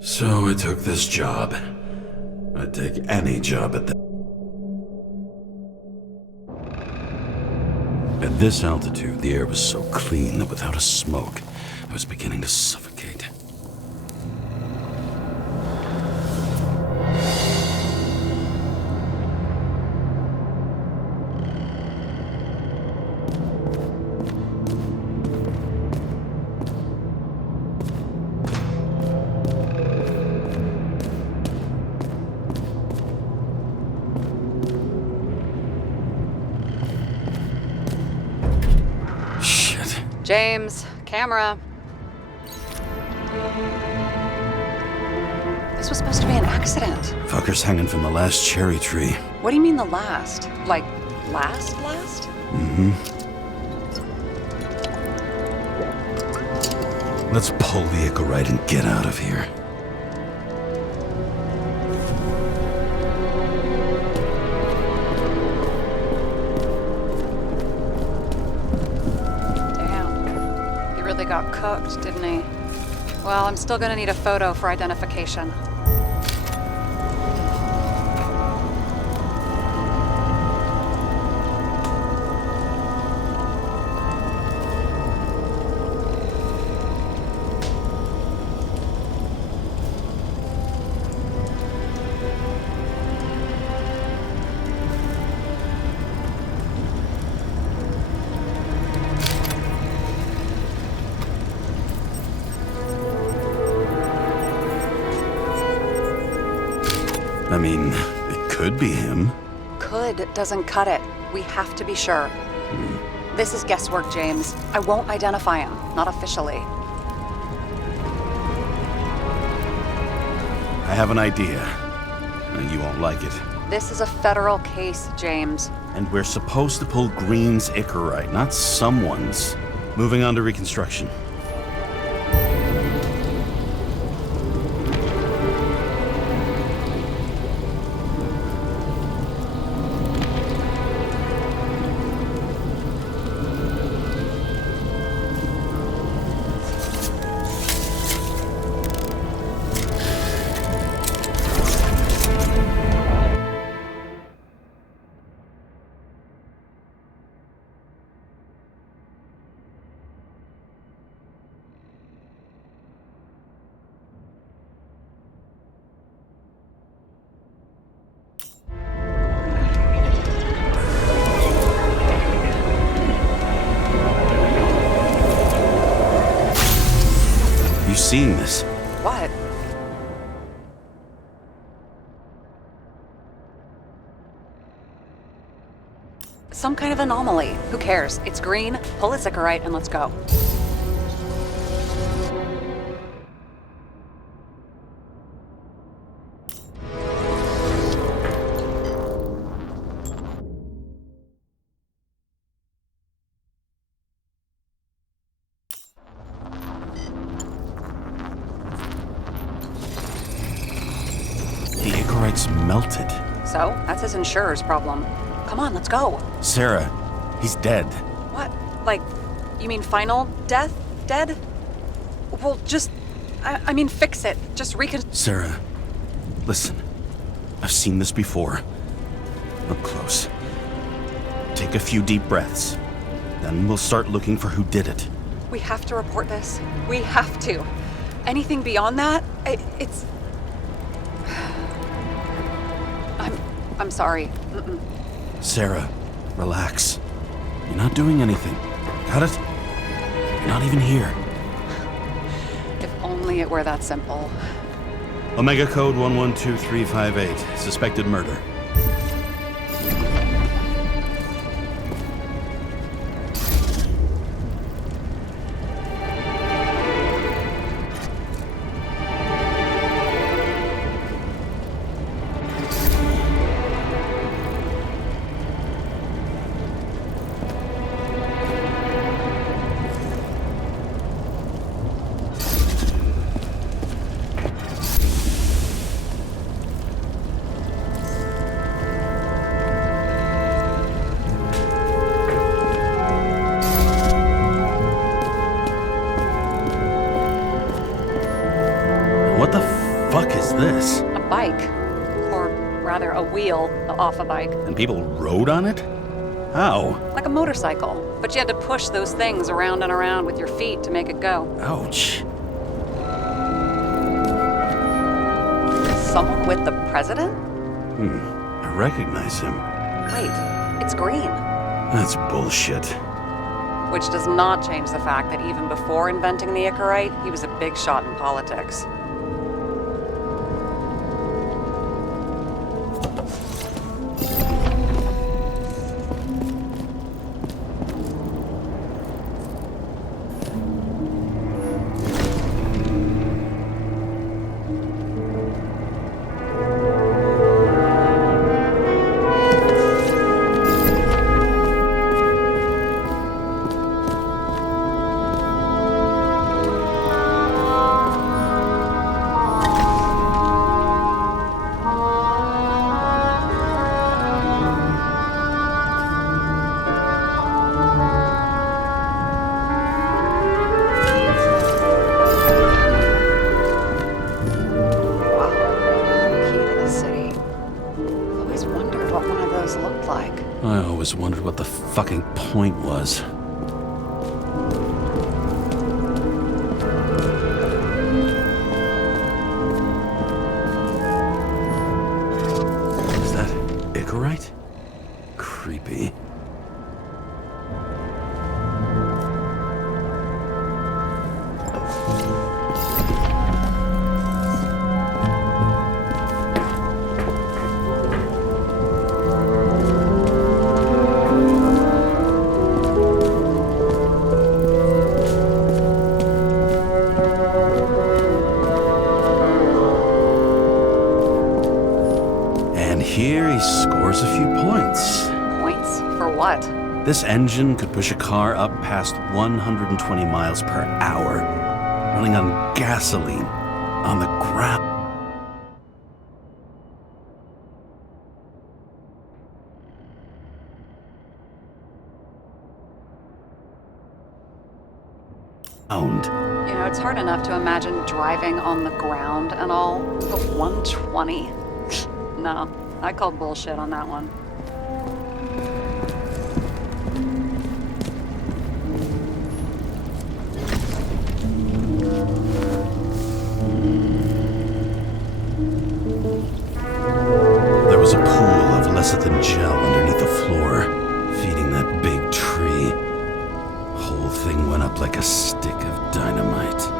So I took this job. I'd take any job at that. At this altitude, the air was so clean that without a smoke, I was beginning to suffocate. James, camera. This was supposed to be an accident. Fucker's hanging from the last cherry tree. What do you mean the last? Like, last? Mm-hmm. Let's pull the GIGABYTE and get out of here. Got cooked, didn't he? Well, I'm still gonna need a photo for identification. I mean, it could be him. Could doesn't cut it. We have to be sure. This is guesswork, James. I won't identify him, not officially. I have an idea. You won't like it. This is a federal case, James. And we're supposed to pull Green's GIGABYTE, not someone's. Moving on to reconstruction. Seeing this. What? Some kind of anomaly. Who cares? It's green, pull its GIGABYTE, and let's go. Melted. So, that's his insurer's problem. Come on, let's go. Sarah, he's dead. What? Like, you mean final death? Dead? Well, just, I mean, fix it. Just Sarah, listen. I've seen this before. Up close. Take a few deep breaths. Then we'll start looking for who did it. We have to report this. We have to. Anything beyond that, it's... I'm sorry. Sarah, relax. You're not doing anything. Got it? You're not even here. If only it were that simple. Omega code 112358. Suspected murder. What the fuck is this? A bike. Or rather, a wheel off a bike. And people rode on it? How? Like a motorcycle. But you had to push those things around and around with your feet to make it go. Ouch. Someone with the president? I recognize him. Wait, it's green. That's bullshit. Which does not change the fact that even before inventing the Icarite, he was a big shot in politics. I always wondered what the fucking point was. Is that Icarite? Creepy. Here he scores a few points. Points? For what? This engine could push a car up past 120 miles per hour, running on gasoline, on the ground. You know, it's hard enough to imagine driving on the ground and all, but 120? No. I call bullshit on that one. There was a pool of lecithin gel underneath the floor, feeding that big tree. Whole thing went up like a stick of dynamite.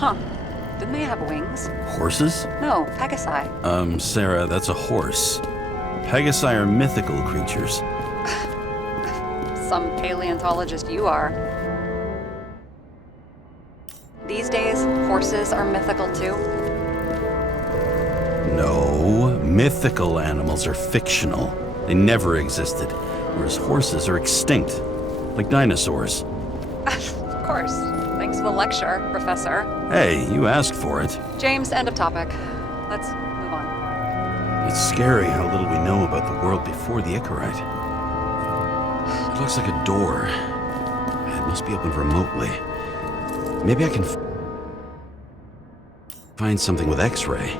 Huh. Didn't they have wings? Horses? No, Pegasi. Sarah, that's a horse. Pegasi are mythical creatures. Some paleontologist you are. These days, horses are mythical too? No, mythical animals are fictional. They never existed, whereas horses are extinct, like dinosaurs. Of course. Thanks for the lecture, Professor. Hey, you asked for it. James, end of topic. Let's move on. It's scary how little we know about the world before the Icarite. It looks like a door. It must be opened remotely. Maybe I can find something with X-ray.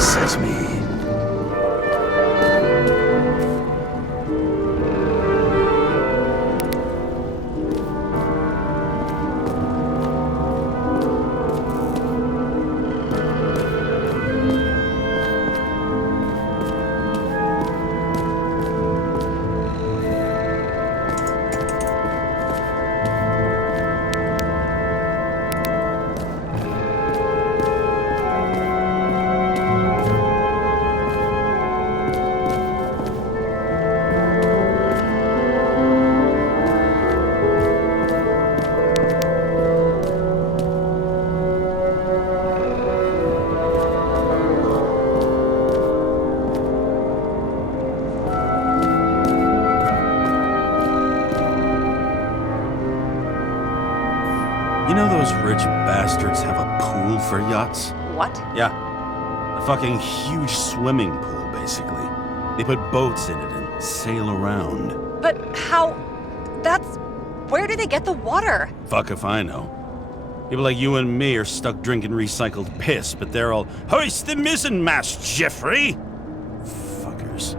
Sesame. You know those rich bastards have a pool for yachts? What? Yeah. A fucking huge swimming pool, basically. They put boats in it and sail around. But how... That's... Where do they get the water? Fuck if I know. People like you and me are stuck drinking recycled piss, but they're all, "Hoist the mizzenmast, Jeffrey!" Fuckers.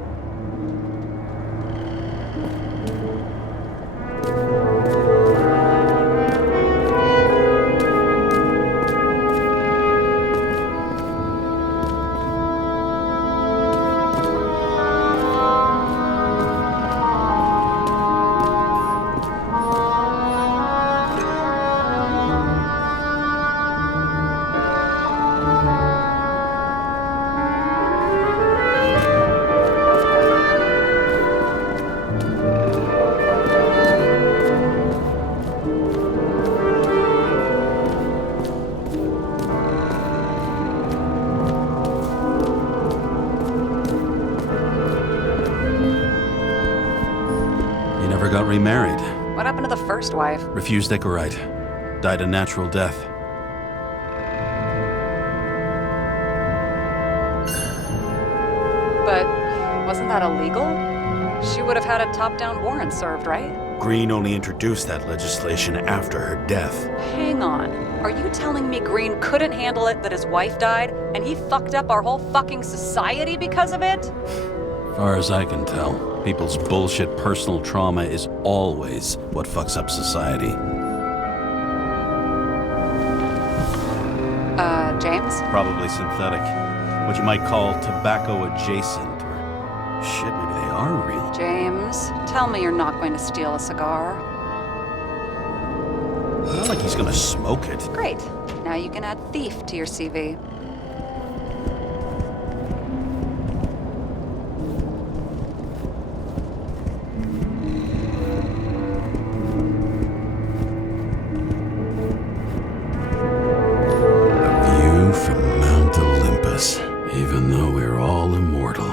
Got remarried. What happened to the first wife? Refused Eclispe. Died a natural death. But wasn't that illegal? She would have had a top-down warrant served, right? Green only introduced that legislation after her death. Hang on. Are you telling me Green couldn't handle it that his wife died, and he fucked up our whole fucking society because of it? Far as I can tell, people's bullshit personal trauma is always what fucks up society. James? Probably synthetic. What you might call tobacco adjacent, or shit, maybe they are real. James, tell me you're not going to steal a cigar. Not like he's gonna smoke it. Great. Now you can add thief to your CV. Even though we're all immortal,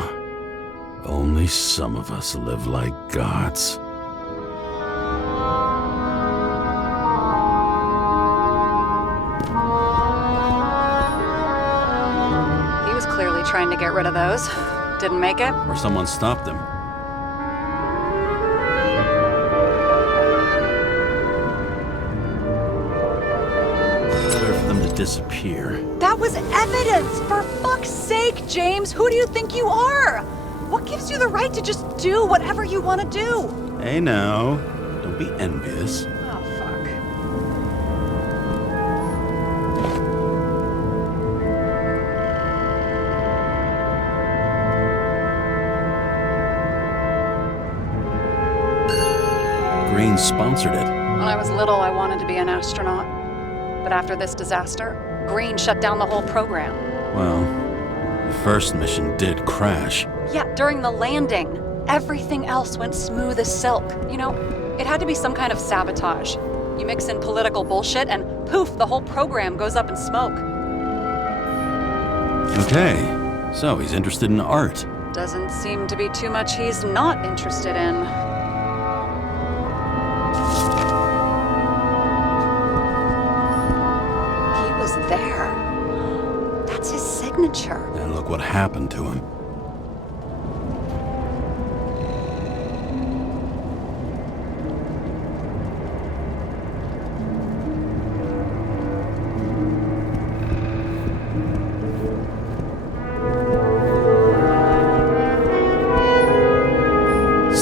only some of us live like gods. He was clearly trying to get rid of those. Didn't make it? Or someone stopped him. Better for them to disappear. That was evidence! For fuck's sake, James! Who do you think you are? What gives you the right to just do whatever you want to do? Hey now, don't be envious. Oh, fuck. Green sponsored it. When I was little, I wanted to be an astronaut. But after this disaster, Green shut down the whole program. Well, the first mission did crash. Yeah, during the landing. Everything else went smooth as silk. You know, it had to be some kind of sabotage. You mix in political bullshit and poof, the whole program goes up in smoke. Okay, so he's interested in art. Doesn't seem to be too much he's not interested in. He was there. That's his signature. And look what happened to him.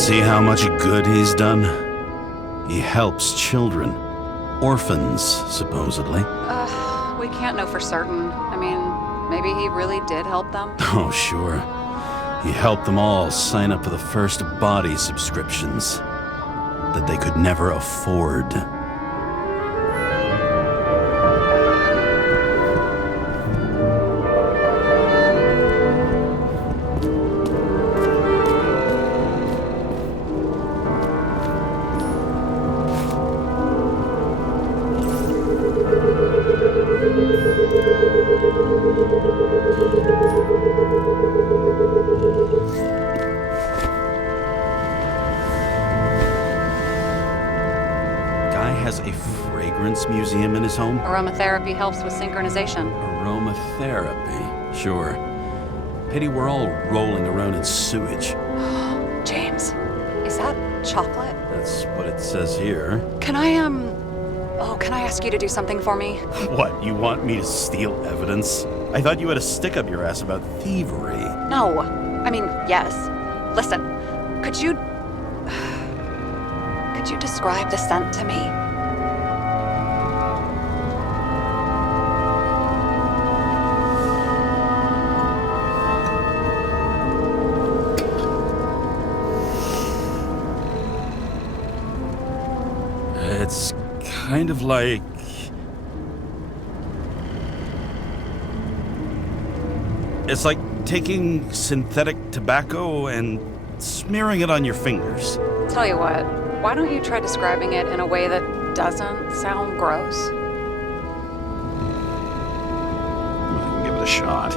See how much good he's done? He helps children. Orphans, supposedly. We can't know for certain. I mean, maybe he really did help them. Oh, sure. He helped them all sign up for the first body subscriptions that they could never afford. Has a fragrance museum in his home? Aromatherapy helps with synchronization. Aromatherapy, sure. Pity we're all rolling around in sewage. James, is that chocolate? That's what it says here. Can I ask you to do something for me? What, you want me to steal evidence? I thought you had a stick up your ass about thievery. No. I mean, yes. Listen, could you describe the scent to me? It's kind of like... It's like taking synthetic tobacco and smearing it on your fingers. Tell you what, why don't you try describing it in a way that doesn't sound gross? I can give it a shot.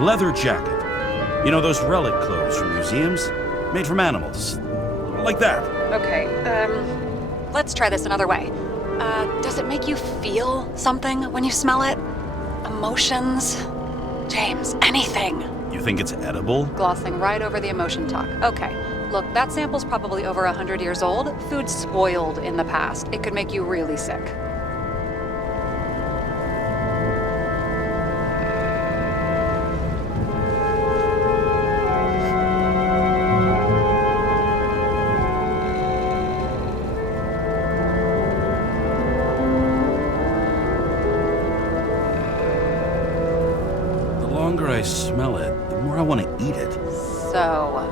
Leather jacket. You know those relic clothes from museums? Made from animals. Like that. Okay, let's try this another way. Does it make you feel something when you smell it? Emotions? James, anything. You think it's edible? Glossing right over the emotion talk. Okay, look, that sample's probably over 100 years old. Food spoiled in the past. It could make you really sick. I smell it, the more I want to eat it. So,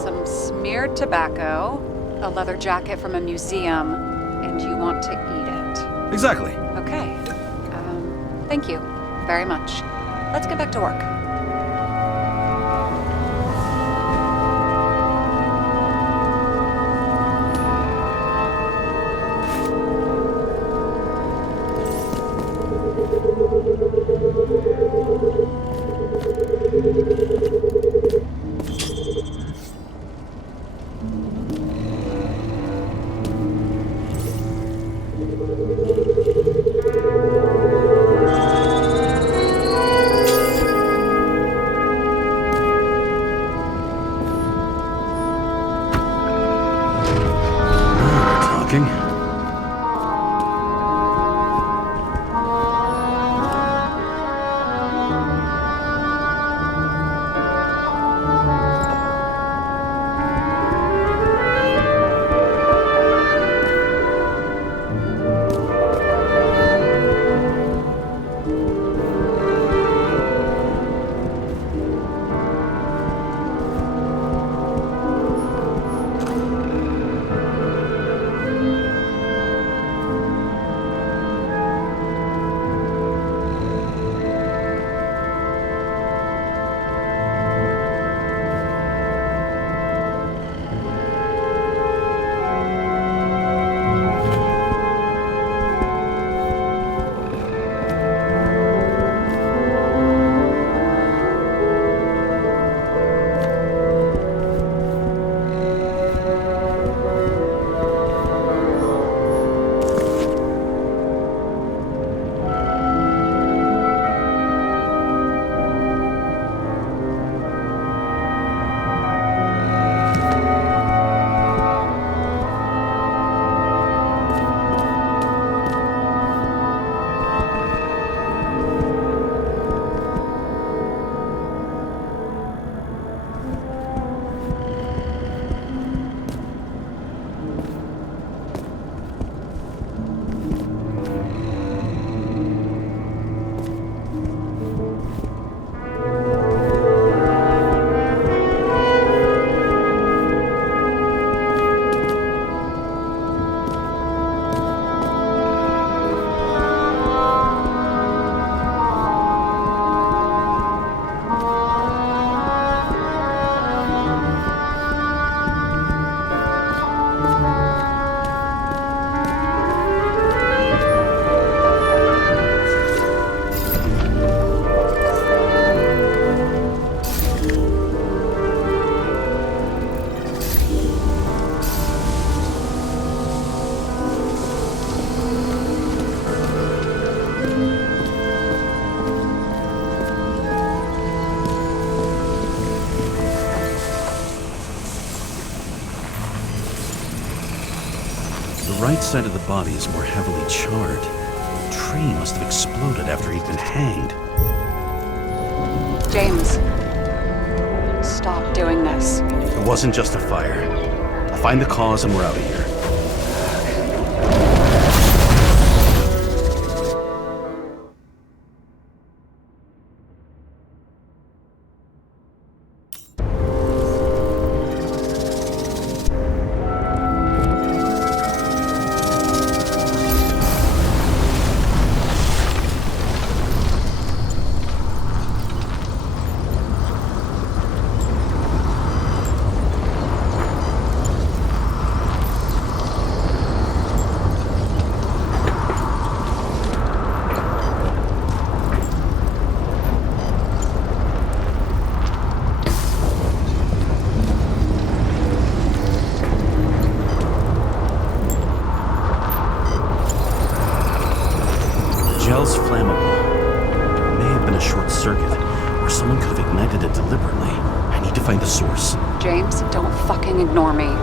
some smeared tobacco, a leather jacket from a museum, and you want to eat it. Exactly. Okay. Thank you very much. Let's get back to work. right side of the body is more heavily charred. The tree must have exploded after he'd been hanged. James, stop doing this. It wasn't just a fire. I'll find the cause and we're out of here. Gel's flammable. It may have been a short circuit, or someone could have ignited it deliberately. I need to find the source. James, don't fucking ignore me.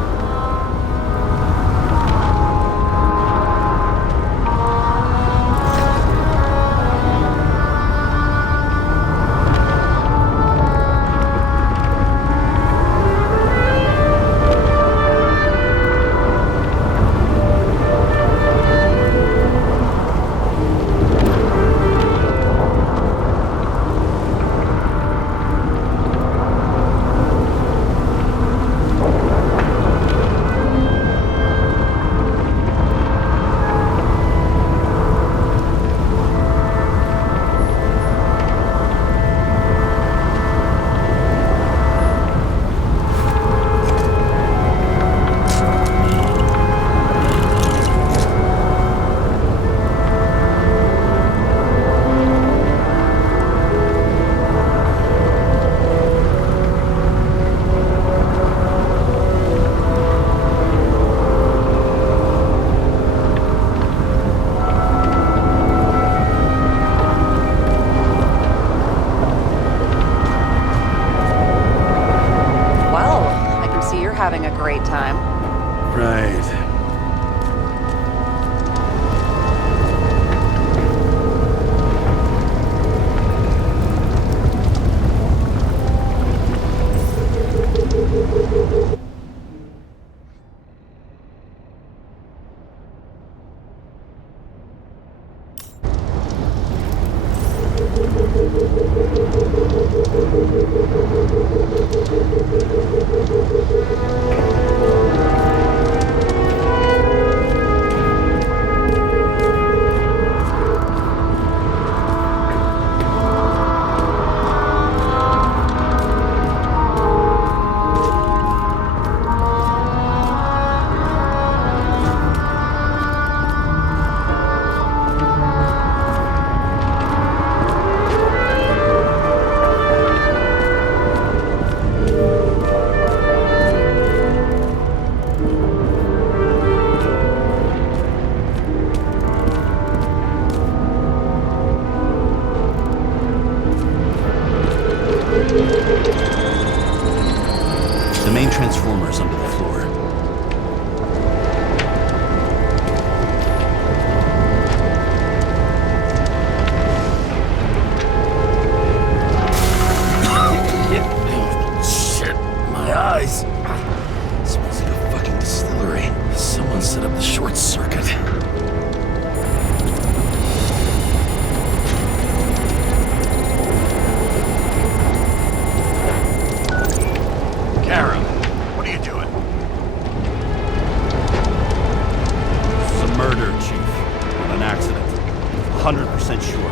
Having a great time. Right. The main transformer's under the floor. Shit, my eyes. Smells like a fucking distillery. Someone set up the short circuit. Karen, what are you doing? It's a murder, Chief. Not an accident. 100% sure.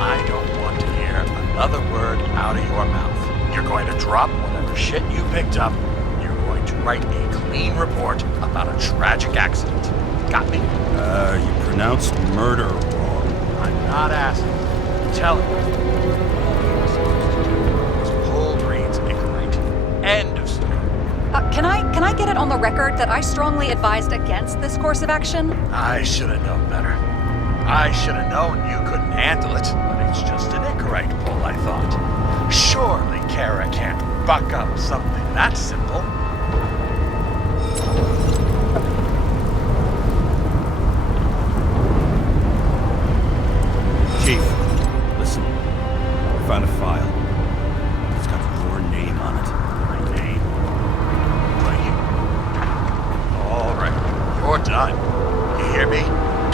I don't want to hear another word out of your mouth. You're going to drop whatever shit you picked up. You're going to write a clean report about a tragic accident. Got me? You pronounced murder wrong. I'm not asking. I'm telling you. All you were supposed to do was pull Green's Icarite. End of story. Can I get it on the record that I strongly advised against this course of action? I should have known better. I should have known you couldn't handle it, but it's just an Icarite pull, I thought. Surely Kara can't buck up something that simple.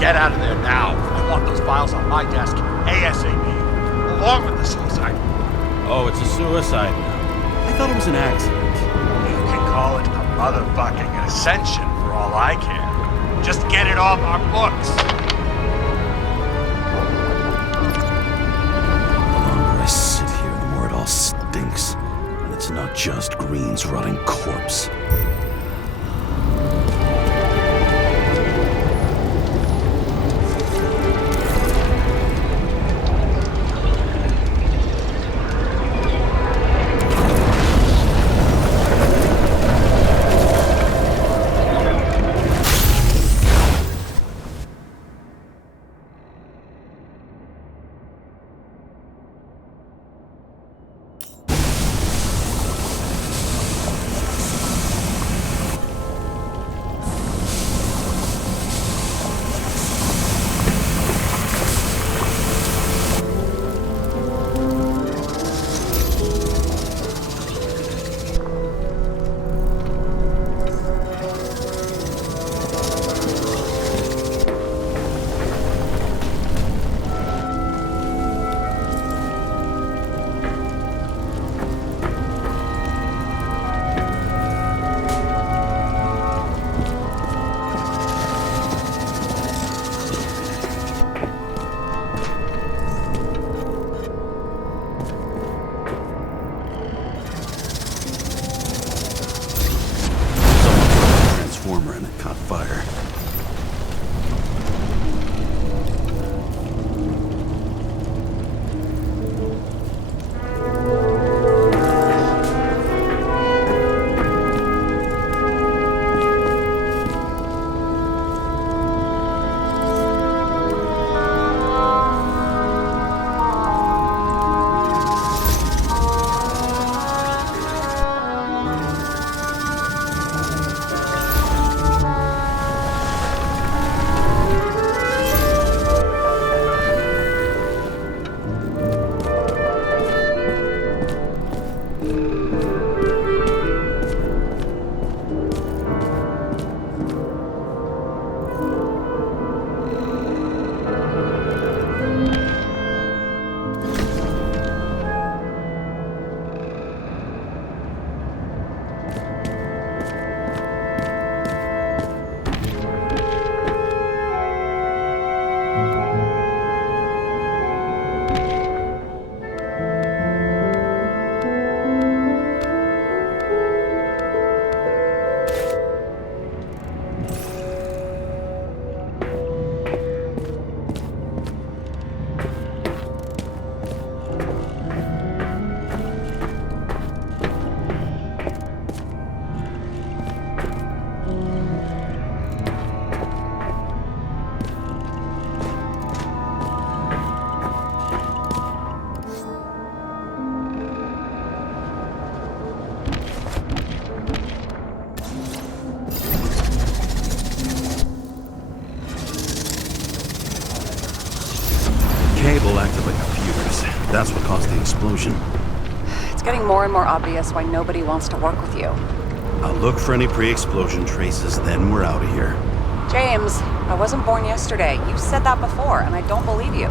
Get out of there now. I want those files on my desk ASAP, along with the suicide. Oh, it's a suicide now. I thought it was an accident. You can call it a motherfucking ascension for all I care. Just get it off our books. The longer I sit here, the more it all stinks. And it's not just Green's rotting corpse. And it caught fire. Cable acted like a fuse. That's what caused the explosion. It's getting more and more obvious why nobody wants to work with you. I'll look for any pre-explosion traces, then we're out of here. James, I wasn't born yesterday. You said that before, and I don't believe you.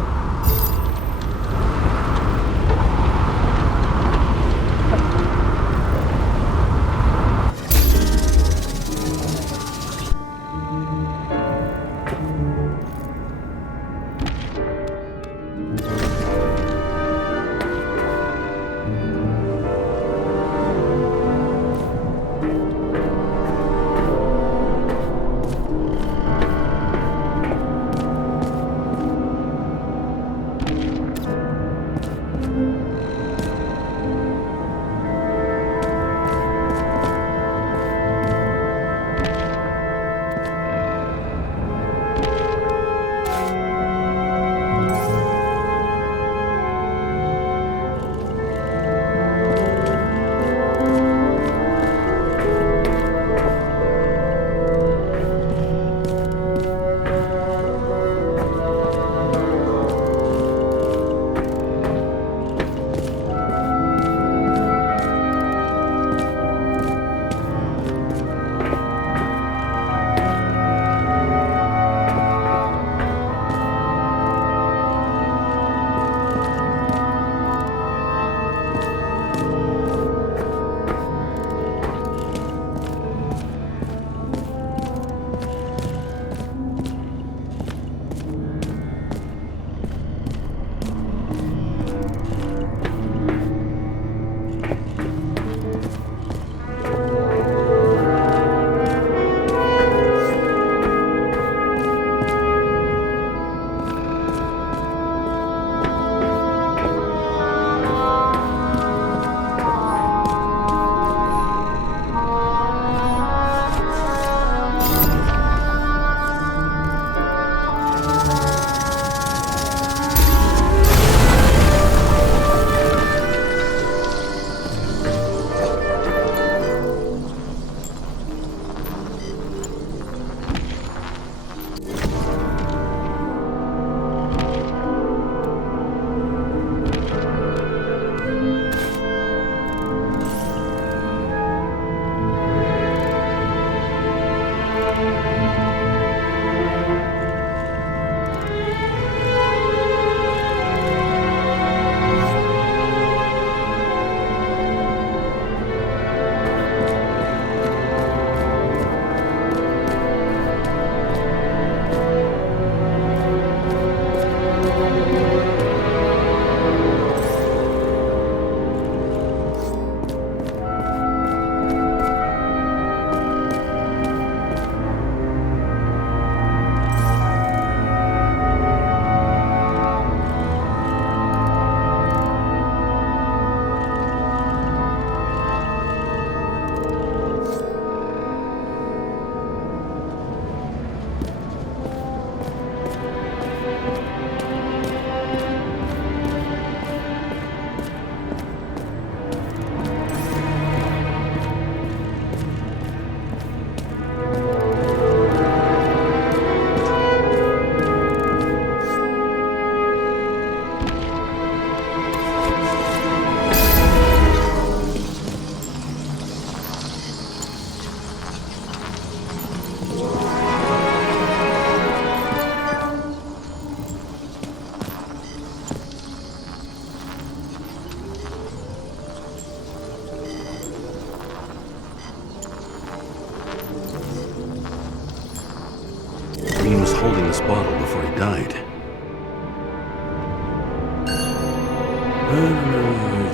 this bottle before he died.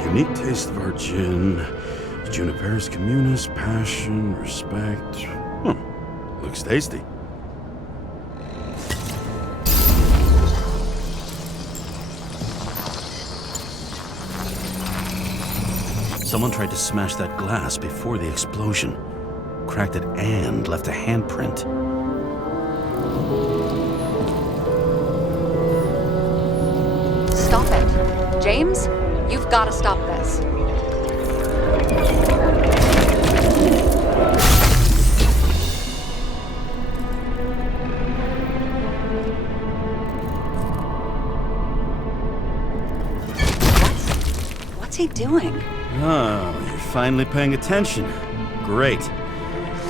Unique taste of our gin. Juniperus communis, passion, respect. Looks tasty. Someone tried to smash that glass before the explosion. Cracked it and left a handprint. Stop it. James, you've got to stop this. What's he doing? Oh, you're finally paying attention. Great.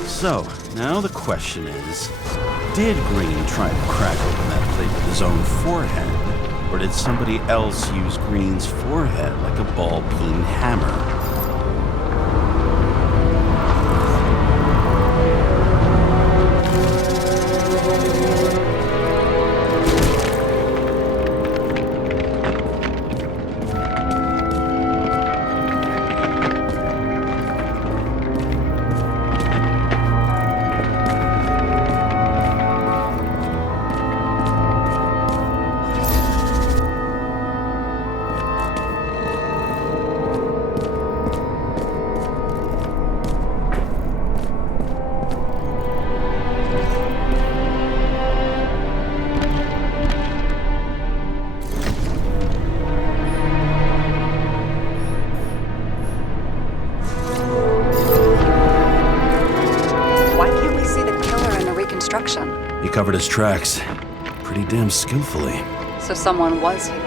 So, now the question is, did Green try to crack open that plate with his own forehead? Or did somebody else use Green's forehead like a ball-peen hammer? He covered his tracks pretty damn skillfully. So someone was here.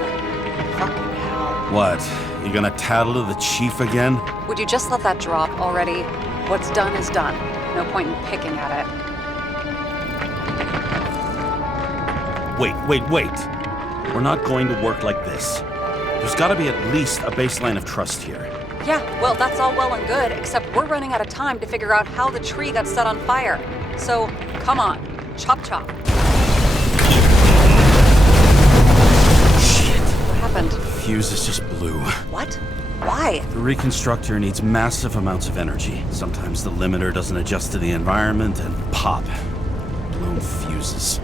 Fucking hell. What? You gonna tattle to the chief again? Would you just let that drop already? What's done is done. No point in picking at it. Wait. We're not going to work like this. There's gotta be at least a baseline of trust here. Yeah, well, that's all well and good, except we're running out of time to figure out how the tree got set on fire. So, come on. Chop chop. Shit. What happened? Fuses just blew. What? Why? The reconstructor needs massive amounts of energy. Sometimes the limiter doesn't adjust to the environment and pop. Blown fuses.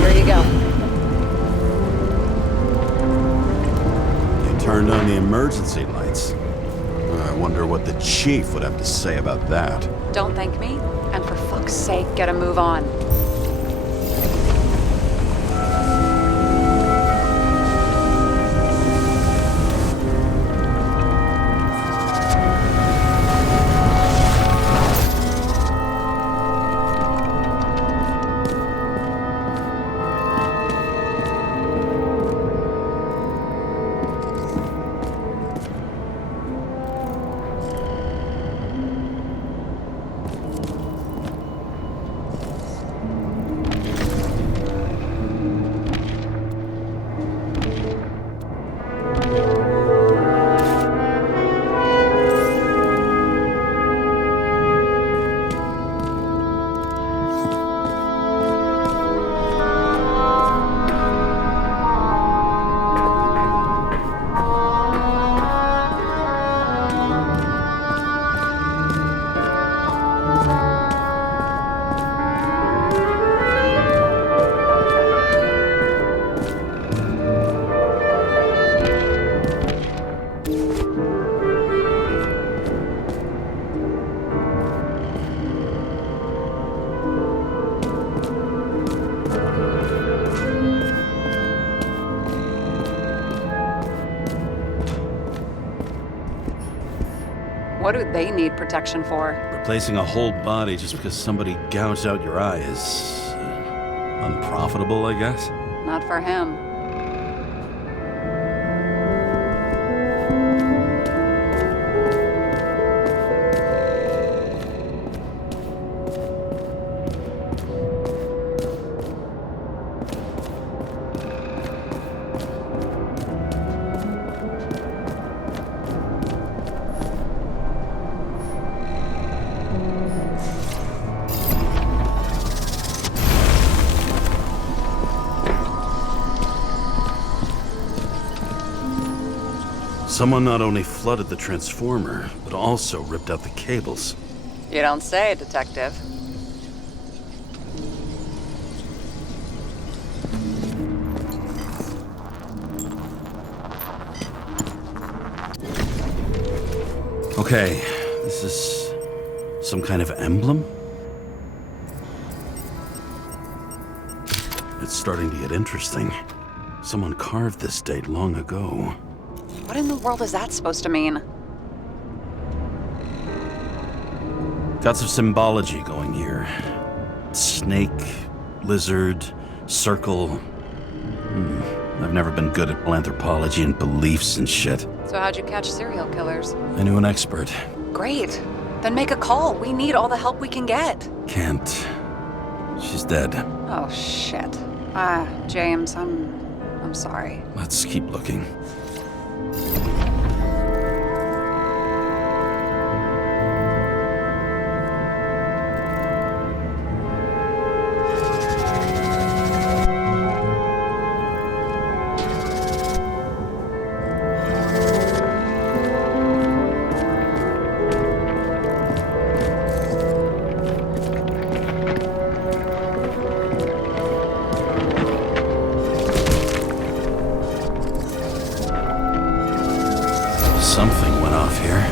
Here you go. They turned on the emergency lights. I wonder what the chief would have to say about that. Don't thank me, and for fuck's sake, get a move on. What do they need protection for? Replacing a whole body just because somebody gouged out your eye is unprofitable, I guess. Not for him. Someone not only flooded the transformer, but also ripped out the cables. You don't say, Detective. Okay, this is some kind of emblem? It's starting to get interesting. Someone carved this date long ago. What in the world is that supposed to mean? Got some symbology going here. Snake, lizard, circle. I've never been good at anthropology and beliefs and shit. So how'd you catch serial killers? I knew an expert. Great. Then make a call. We need all the help we can get. Can't. She's dead. Oh, shit. James, I'm sorry. Let's keep looking. Something went off here.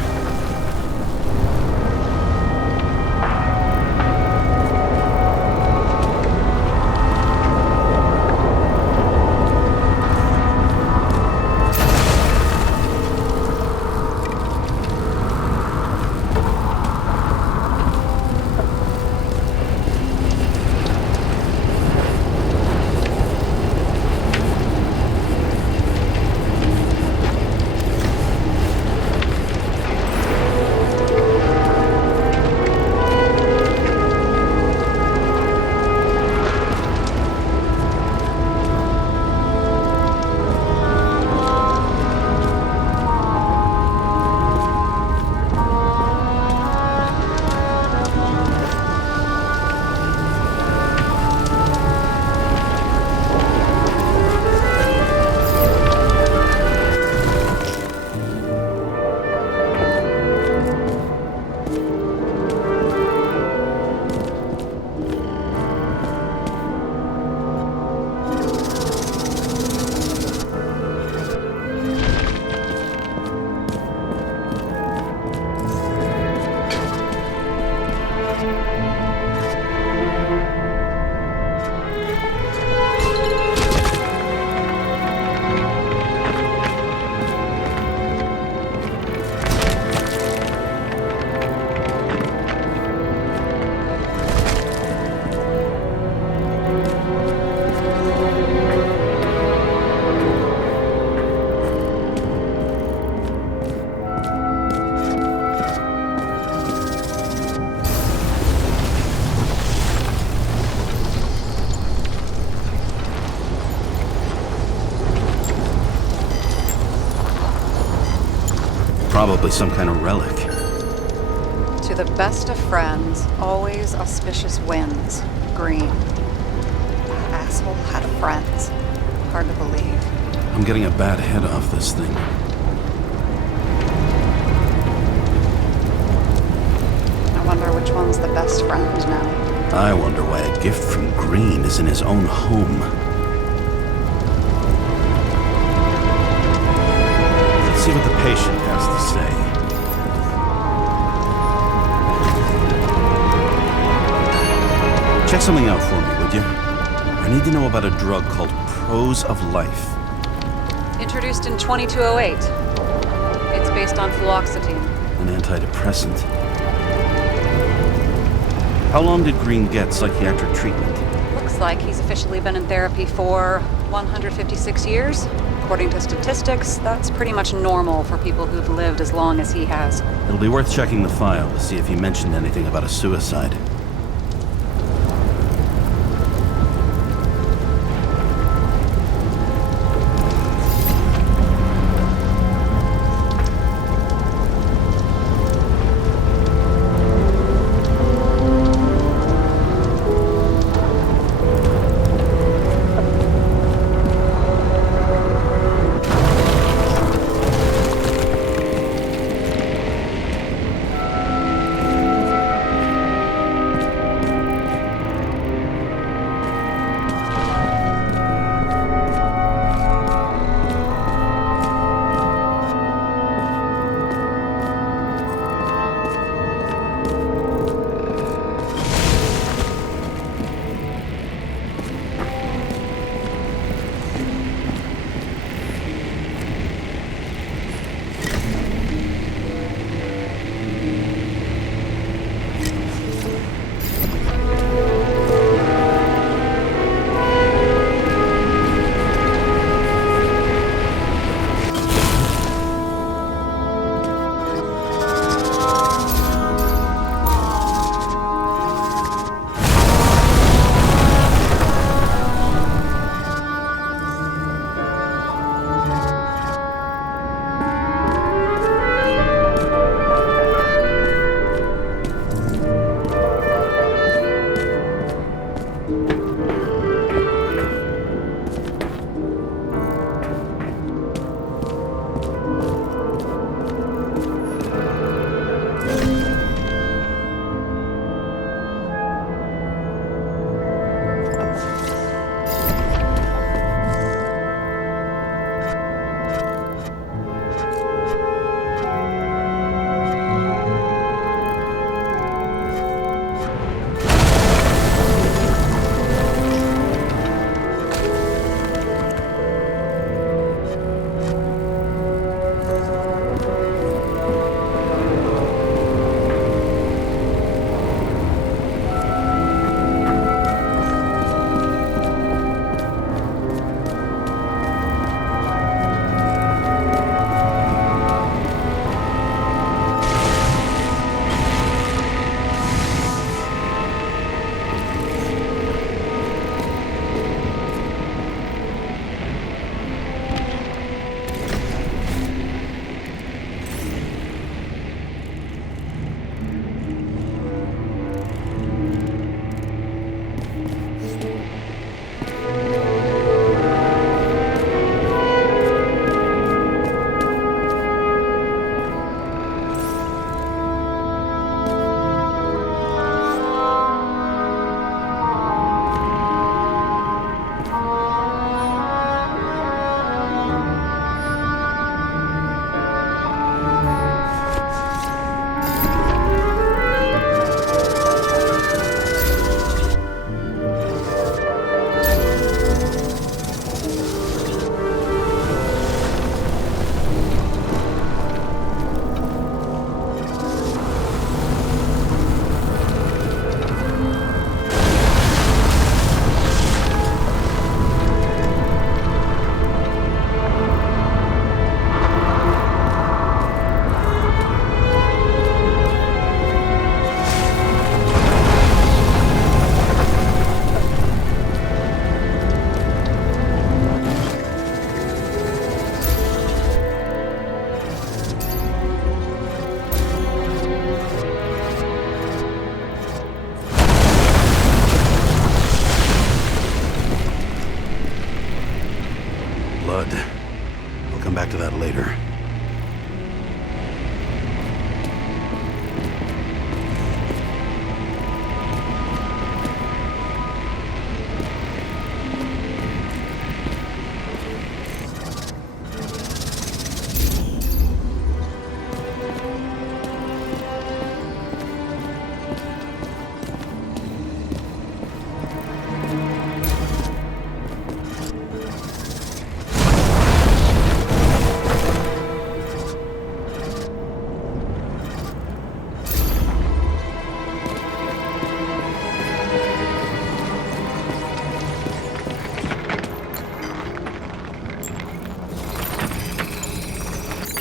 Probably some kind of relic. To the best of friends, always auspicious winds. Green. That asshole had friends. Hard to believe. I'm getting a bad head off this thing. I wonder which one's the best friend now. I wonder why a gift from Green is in his own home. Let's see what the patient has to say. Check something out for me, would you? I need to know about a drug called Prose of Life. Introduced in 2208. It's based on fluoxetine. An antidepressant. How long did Green get psychiatric treatment? Looks like he's officially been in therapy for 156 years. According to statistics, that's pretty much normal for people who've lived as long as he has. It'll be worth checking the file to see if he mentioned anything about a suicide.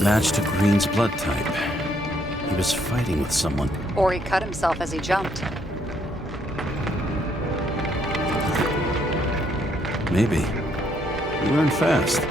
Matched to Green's blood type. He was fighting with someone. Or he cut himself as he jumped. Maybe. You learn fast.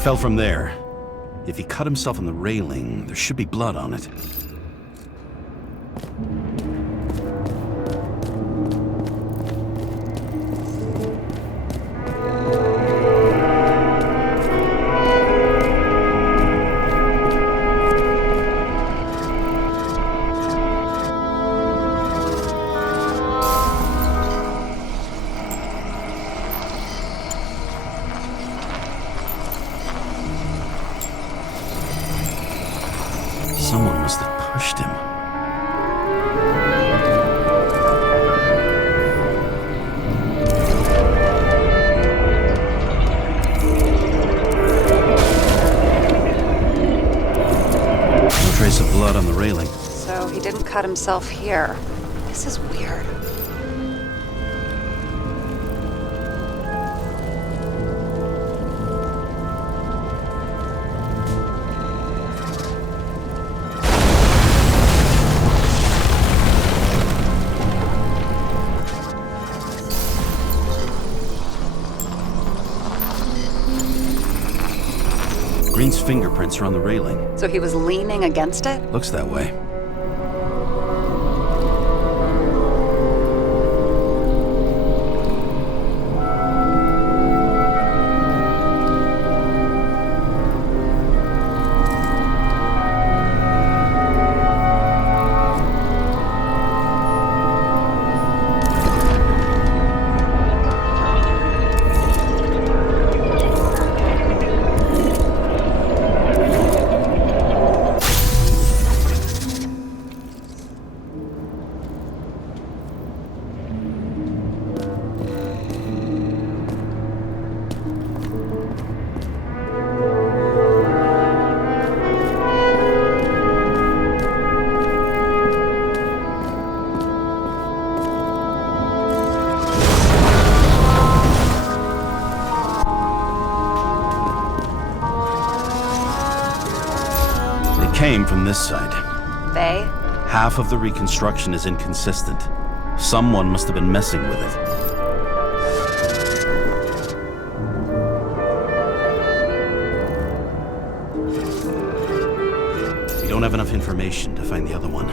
fell from there. If he cut himself on the railing, there should be blood on it. cut himself here. This is weird. Green's fingerprints are on the railing. So he was leaning against it? Looks that way. Came from this side. They? Half of the reconstruction is inconsistent. Someone must have been messing with it. We don't have enough information to find the other one.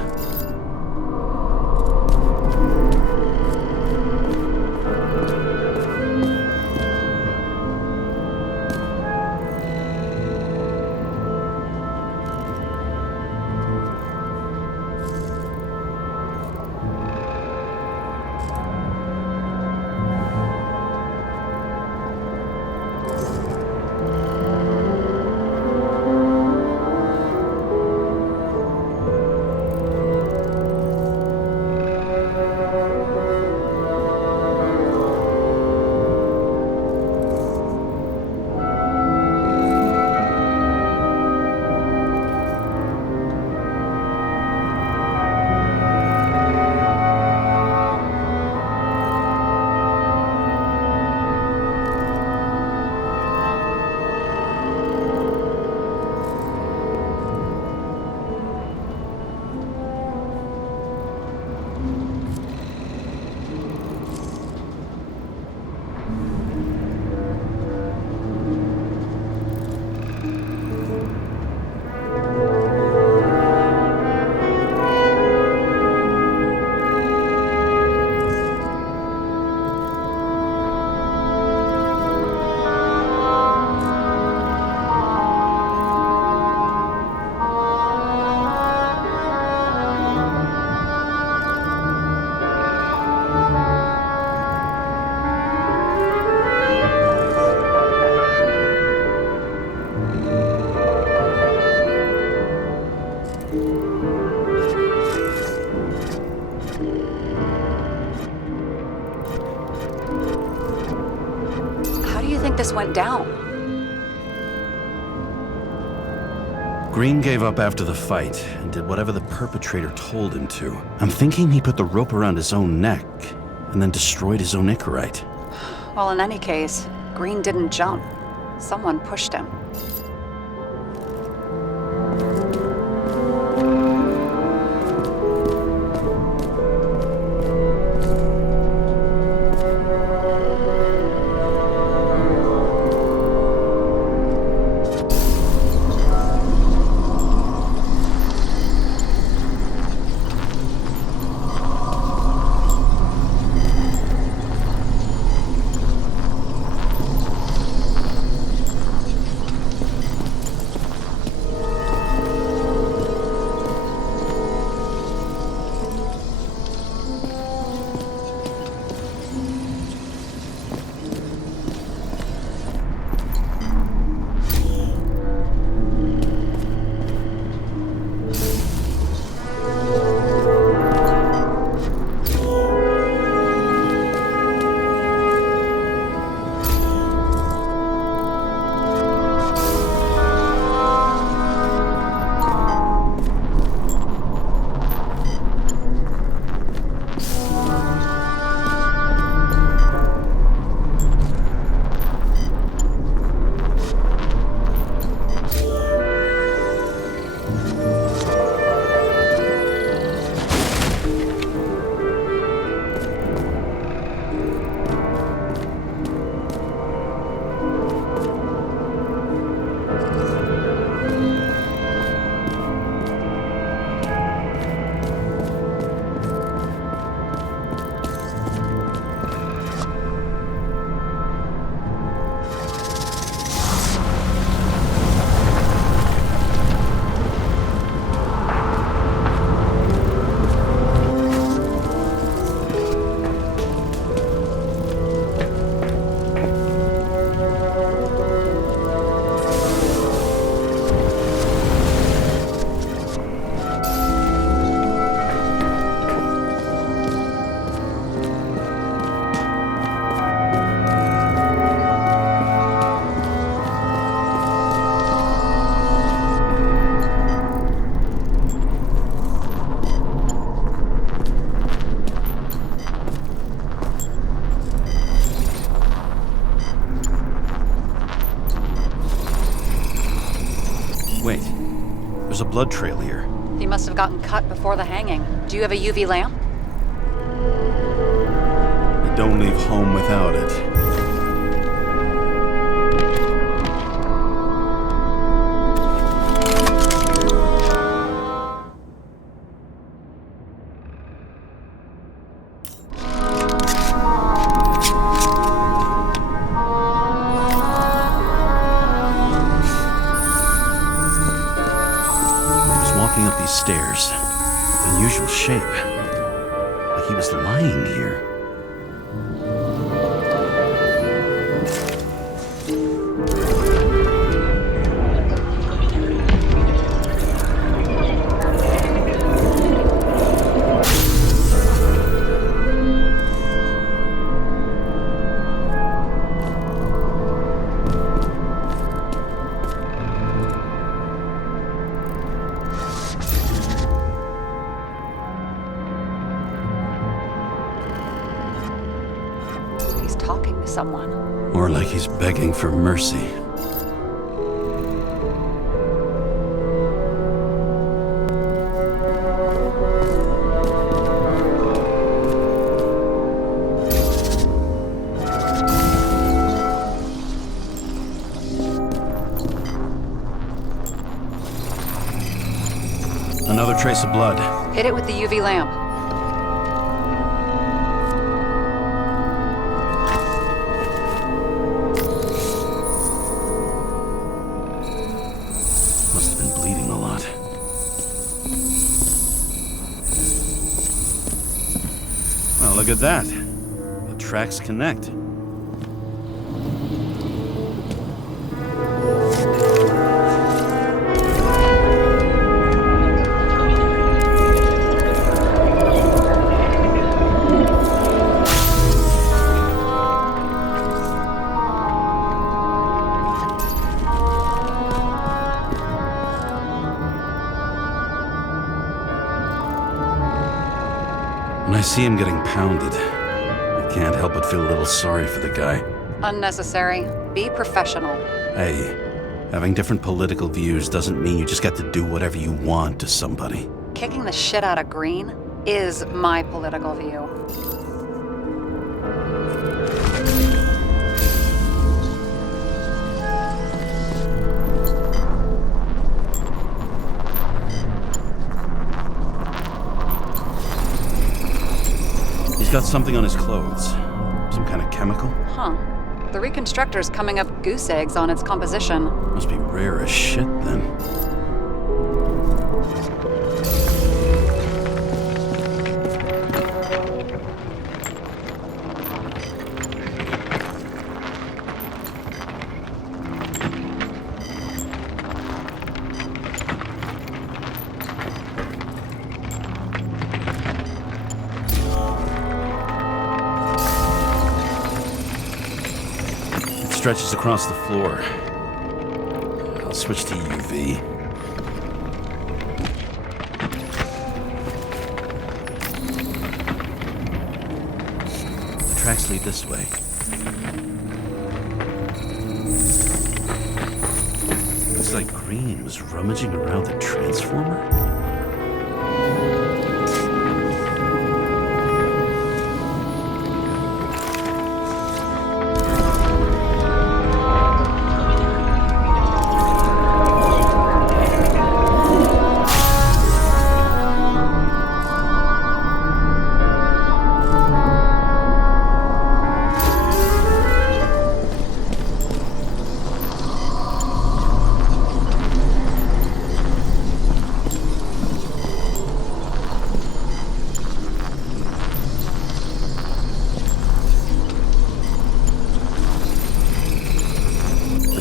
This went down. Green gave up after the fight and did whatever the perpetrator told him to. I'm thinking he put the rope around his own neck and then destroyed his own Icarite. Well, in any case, Green didn't jump. Someone pushed him. blood trail here. He must have gotten cut before the hanging. Do you have a UV lamp? I don't leave home without it. Up these stairs. Unusual shape. Like he was lying here. Talking to someone. More like he's begging for mercy. Another trace of blood. Hit it with the UV lamp. Look at that. The tracks connect. When I see him getting pounded, I can't help but feel a little sorry for the guy. Unnecessary. Be professional. Hey, having different political views doesn't mean you just get to do whatever you want to somebody. Kicking the shit out of Green is my political view. He's got something on his clothes. Some kind of chemical? Huh. The reconstructor's coming up goose eggs on its composition. Must be rare as shit, then. Stretches across the floor. I'll switch to UV. The tracks lead this way. Looks like Green was rummaging around the transformer.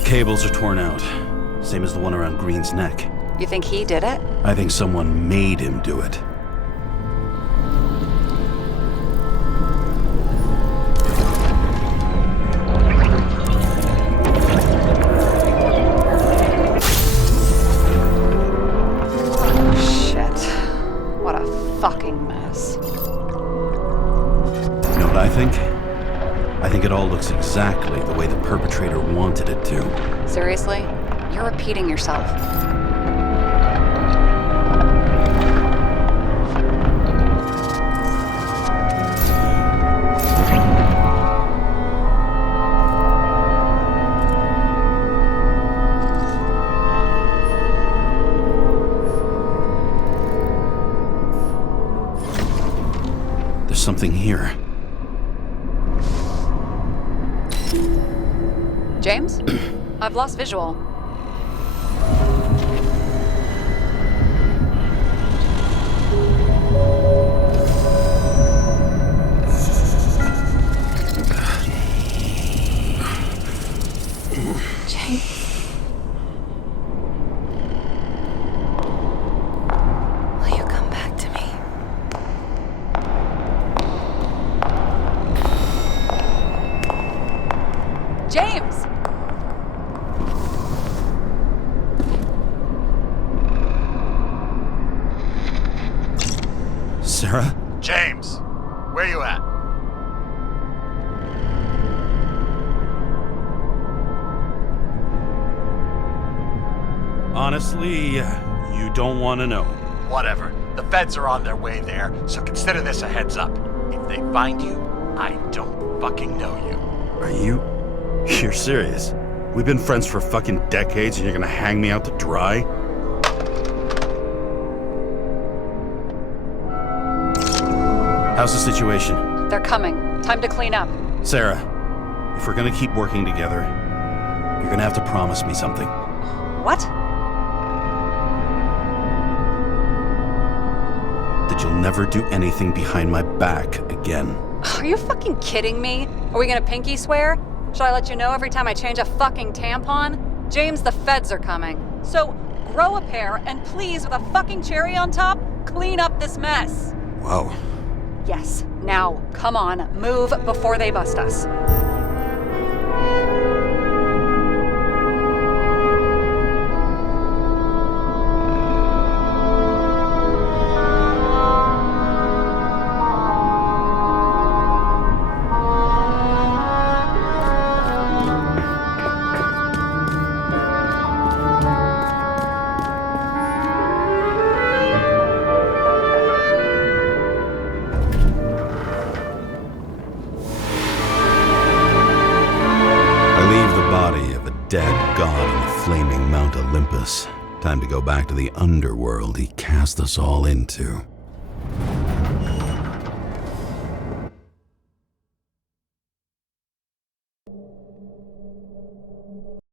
Cables are torn out. Same as the one around Green's neck. You think he did it? I think someone made him do it. Shit. What a fucking mess. You know what I think? I think it all looks exactly the way the perpetrator wanted it to. Seriously? You're repeating yourself. James? I've lost visual. James. Will you come back to me? James! Sarah? James, where you at? Honestly, you don't want to know. Whatever. The feds are on their way there, so consider this a heads up. If they find you, I don't fucking know you. Are you... You're serious? We've been friends for fucking decades and you're gonna hang me out to dry? How's the situation? They're coming. Time to clean up. Sarah, if we're gonna keep working together, you're gonna have to promise me something. What? That you'll never do anything behind my back again. Are you fucking kidding me? Are we gonna pinky swear? Should I let you know every time I change a fucking tampon? James, the feds are coming. So, grow a pair, and please, with a fucking cherry on top, clean up this mess. Whoa. Yes, now, come on, move before they bust us. Dead god on the flaming Mount Olympus. Time to go back to the underworld he cast us all into.